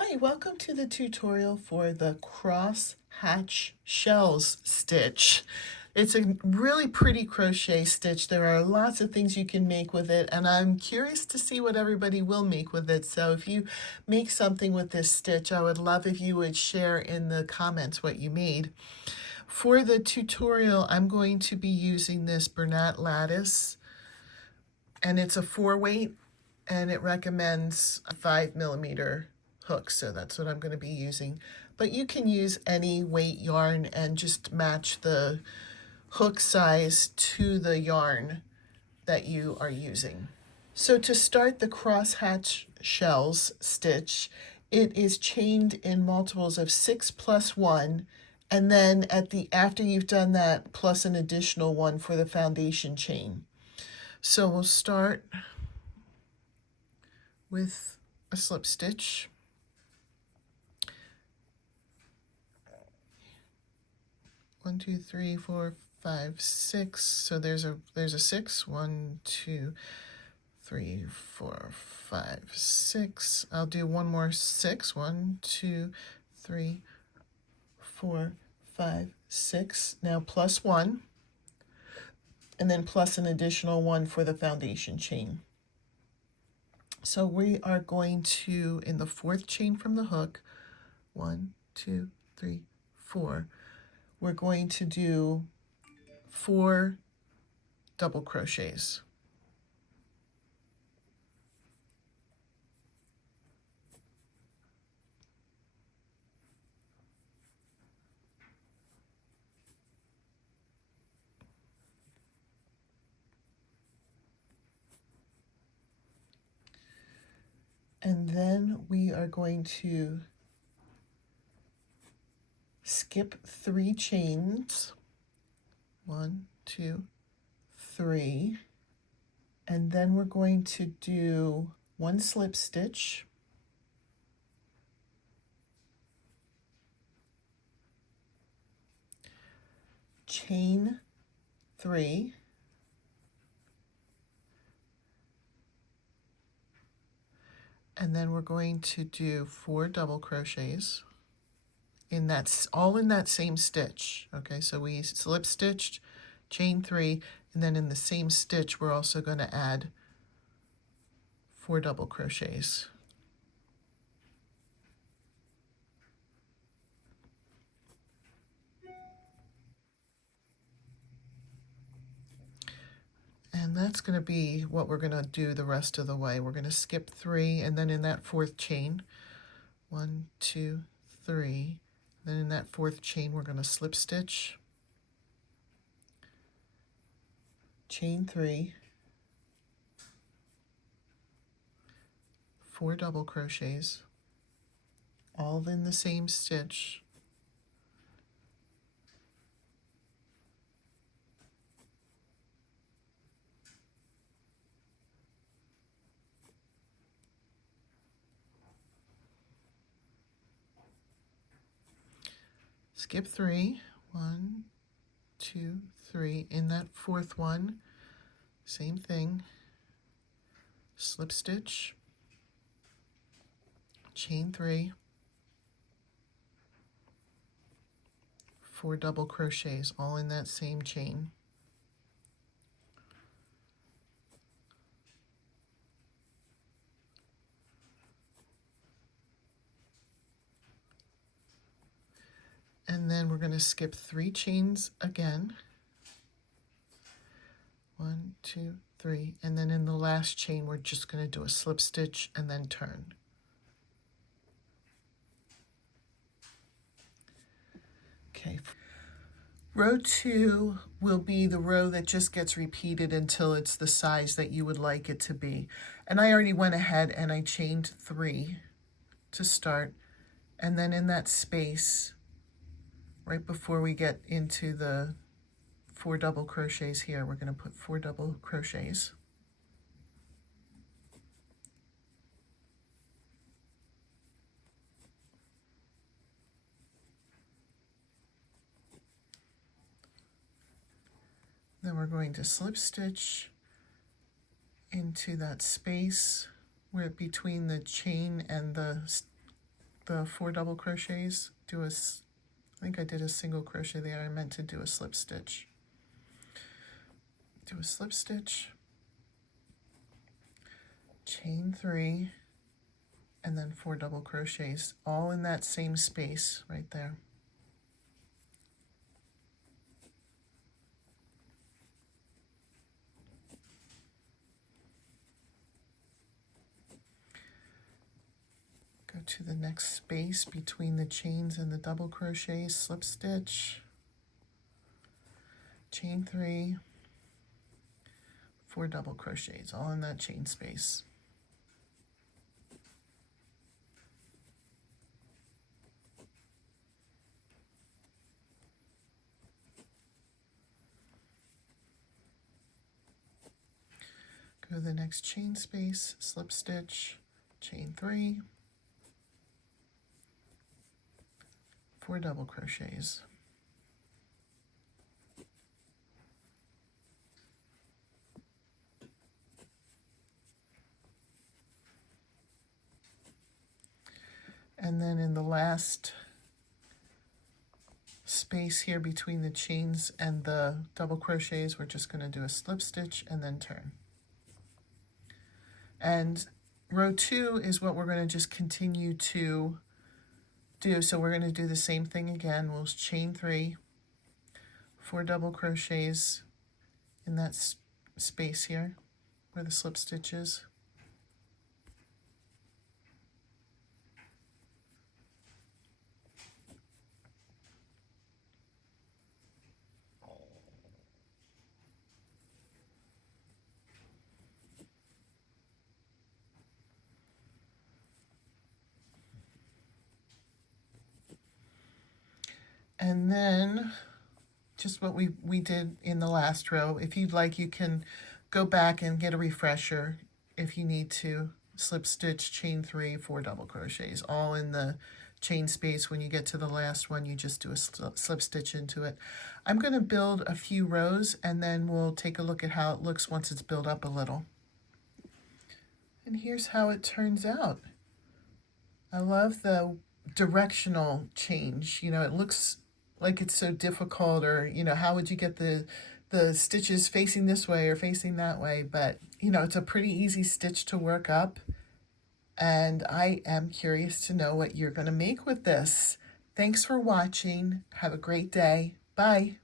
Hi, welcome to the tutorial for the crosshatch shells stitch. It's a really pretty crochet stitch. There are lots of things you can make with it, and I'm curious to see what everybody will make with it. So if you make something with this stitch, I would love if you would share in the comments what you made. For the tutorial, I'm going to be using this Bernat lattice, and it's a 4-weight, and it recommends a 5mm hook, so that's what I'm going to be using. But you can use any weight yarn and just match the hook size to the yarn that you are using. So to start the crosshatch shells stitch, it is chained in multiples of 6 plus 1, and then after you've done that, plus an additional one for the foundation chain. So we'll start with a slip stitch. 1, 2, 3, 4, 5, 6. So there's a 6. 1, 2, 3, 4, 5, 6. I'll do one more 6. 1, 2, 3, 4, 5, 6. Now plus 1, and then plus an additional 1 for the foundation chain. So we are going to, in the 4th chain from the hook, 1, 2, 3, 4. We're going to do 4 double crochets. And then we are going to skip 3 chains. 1, 2, 3. And then we're going to do 1 slip stitch. Chain 3. And then we're going to do 4 double crochets all in that same stitch. Okay, so we slip stitched, chain 3, and then in the same stitch we're also going to add 4 double crochets. And that's going to be what we're going to do the rest of the way. We're going to skip 3, and then in that 4th chain, 1, 2, 3. Then in that 4th chain, we're going to slip stitch, chain 3, 4 double crochets, all in the same stitch. Skip 3, 1, 2, 3. In that 4th one, same thing, slip stitch, chain 3, 4 double crochets, all in that same chain. And then we're going to skip 3 chains again. 1, 2, 3, and then in the last chain we're just going to do a slip stitch and then turn. Okay. Row 2 will be the row that just gets repeated until it's the size that you would like it to be. And I already went ahead and I chained 3 to start, and then in that space right before we get into the 4 double crochets here, we're going to put 4 double crochets. Then we're going to slip stitch into that space where between the chain and the the 4 double crochets, I think I did a single crochet there. I meant to do a slip stitch. Do a slip stitch, chain 3, and then 4 double crochets, all in that same space right there. Go to the next space between the chains and the double crochets, slip stitch, chain 3, 4 double crochets, all in that chain space. Go to the next chain space, slip stitch, chain 3, 4 double crochets. And then in the last space here between the chains and the double crochets, we're just going to do a slip stitch and then turn. And row 2 is what we're going to just continue to do. So we're going to do the same thing again. We'll chain 3, 4 double crochets in that space here where the slip stitch is. And then just what we did in the last row. If you'd like, you can go back and get a refresher if you need to. Slip stitch, chain 3, 4 double crochets, all in the chain space. When you get to the last one, you just do a slip stitch into it. I'm going to build a few rows and then we'll take a look at how it looks once it's built up a little. And here's how it turns out. I love the directional change. You know, it looks like it's so difficult, or, you know, how would you get the stitches facing this way or facing that way? But, you know, it's a pretty easy stitch to work up. And I am curious to know what you're going to make with this. Thanks for watching. Have a great day. Bye.